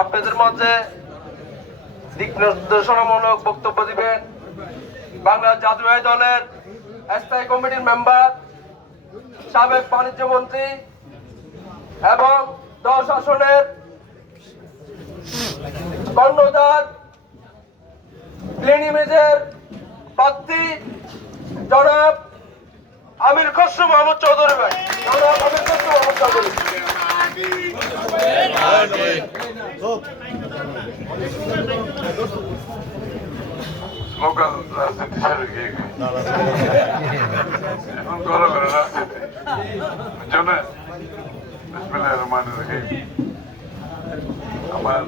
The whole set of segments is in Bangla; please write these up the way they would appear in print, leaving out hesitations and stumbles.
আপনাদের মধ্যে দিক নির্দেশনামূলক বক্তব্য দিবেন বাংলা জাতীয় দলের স্থায়ী কমিটির মেম্বার, সাবেক বাণিজ্য মন্ত্রী এবং 10 আসনের কর্ণধার ক্লিনিমেজের প্রার্থী জনাব আমির খসরু মাহমুদ চৌধুরী ভাই। জনাব আমির খসরু মাহমুদ চৌধুরী। লোকাল রাজনীতি ছেড়ে গিয়ে এখন করা করে রাজনীতি বুঝছো না। বিসমিল্লাহির রহমানির রহিম। আমার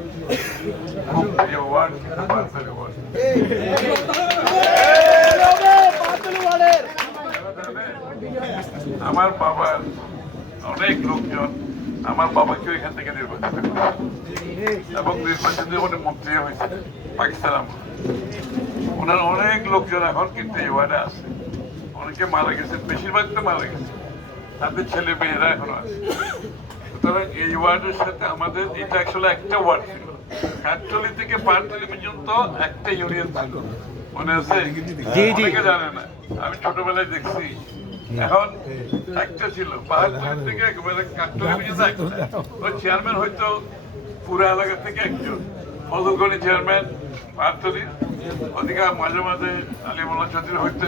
খুব প্রিয় ওয়ার্ড কিন্তু পাঁচতলী ওয়ার্ড। আমার বাবার অনেক লোকজন আমার বাবাকে এখান থেকে নির্বাচিত এবং নির্বাচিত মানে মন্ত্রী হয়েছে পাকিস্তান আমল। ওনার অনেক লোকজন এখন কিন্তু এই ওয়ার্ডে আছে, অনেকে মারা গেছে, বেশিরভাগ তো মারা গেছে, তাদের ছেলে মেয়েরা এখনো আছে। সুতরাং এই ওয়ার্ডের সাথে আমাদের এটা আসলে একটা ওয়ার্ড ছিল, কাঠতলি থেকে পানতলি পর্যন্ত একটা ইউনিয়ন ছিল, মনে আছে? অনেকে জানে না, আমি ছোটবেলায় দেখছি। এখন একটা ছিল পাহাড়তলি থেকে একেবারে কাঠতলি পর্যন্ত একটা। ওই চেয়ারম্যান হয়তো পুরো এলাকা থেকে একজন, ফজলগঞ্জ চেয়ারম্যান পাহাড়তলি, ওদিকে মাঝে মাঝে আলিমুল্লাহ চৌধুরী হইতে।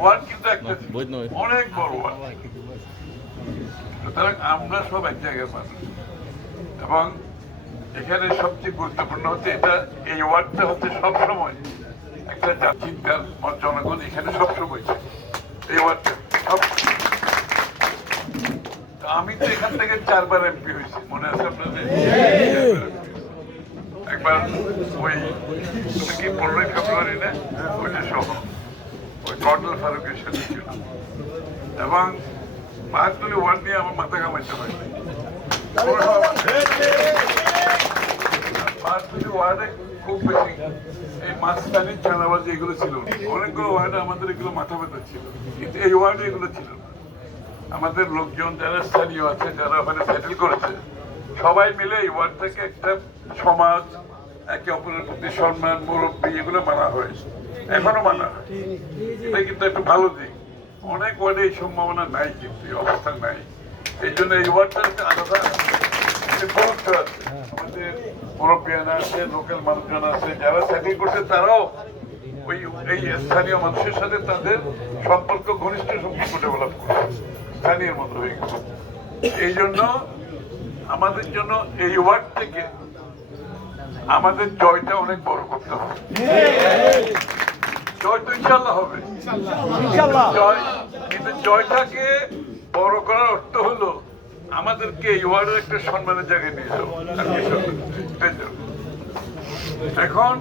ওয়ার্ড কিন্তু একটা অনেক বড় ওয়ার্ড। সুতরাং আমরা সব এক জায়গায় মানুষ এবং এখানে সবচেয়ে গুরুত্বপূর্ণ হচ্ছে এটা, এই ওয়ার্ডটা হচ্ছে সবসময় একটা চিন্তার জনগণ এখানে সবসময় এই ওয়ার্ডটা সব। আমি তো এখান থেকে 4 বার এমপি হয়েছি, মনে আছে আপনাদের? একবার ওই কি 15 ফেব্রুয়ারি না ওইটা সহ ওই কর্নেল ফারুকের সাথে ছিল। এবং পাহাড়তলি ওয়ার্ড নিয়ে আমার মাথা কামাইতে হয়। পাহাড়তলি ওয়ার্ডে খুব বেশি এই মাঝখানে চাঁদাবাজি এগুলো ছিল, অনেকগুলো ওয়ার্ডে আমাদের এগুলো মাথা ব্যথা ছিল, কিন্তু এই ওয়ার্ডে এগুলো ছিল না। আমাদের লোকজন যারা স্থানীয় আছে, যারা ওখানে সেটেল করেছে, সবাই মিলে এই ওয়ার্ড থেকে একটা সমাজ, একে অপরের প্রতি সম্মান, মুরব্বী, এগুলো মানা হয়েছে, এখনো মানা হয়। এটা কিন্তু একটা ভালো দিক। অনেক ওয়ার্ডে এই সম্ভাবনা নাই, কিন্তু এই অবস্থা নাই। এই জন্য এই ওয়ার্ডটা একটা আলাদা গুরুত্ব আছে। আমাদের মুরব্বীয়ানা আছে, লোকাল মানুষজন আছে, যারা সেটেল করছে, তারাও ওই এই স্থানীয় মানুষের সাথে তাদের সম্পর্ক, ঘনিষ্ঠ সম্পর্ক ডেভেলপ করছে, স্থানীয় মতো হয়ে গেছে। এই জন্য আমাদের জন্য এই ওয়ার্ড থেকে আমাদের জয়টা অনেক বড় করতে হবে। জয় তো ইনশাল্লাহ হবে, জয়, কিন্তু জয়টাকে বড় করার অর্থ হলো আমাদেরকে এই ওয়ার্ডের একটা সম্মানের জায়গায় নিয়ে যাবো। এখন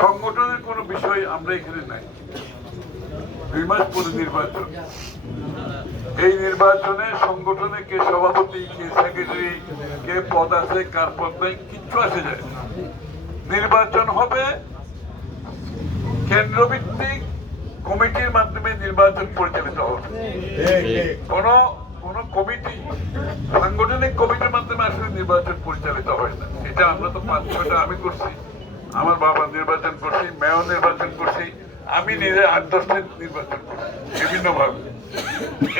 সংগঠনের কোনো বিষয় আমরা এখানে নাই। 2 মাস পরে নির্বাচন, এই নির্বাচনে সংগঠনে কে সভাপতি, কে সেক্রেটারি, কে পদ আছে, কার পদ নাই, কিচ্ছু আসে যায় না। নির্বাচন হবে কেন্দ্রভিত্তিক কমিটির মাধ্যমে, নির্বাচন পরিচালিত হবে। কোন কমিটি, সাংগঠনিক কমিটির মাধ্যমে আসলে নির্বাচন পরিচালিত হয় না। এটা আমরা তো 5-6টা আমি করছি, আমার বাবা নির্বাচন করছি, মেয়র নির্বাচন করছি, আমি নিজে 8-10টা নির্বাচন করছি বিভিন্ন ভাবে।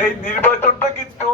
এই নির্বাচনটা কিন্তু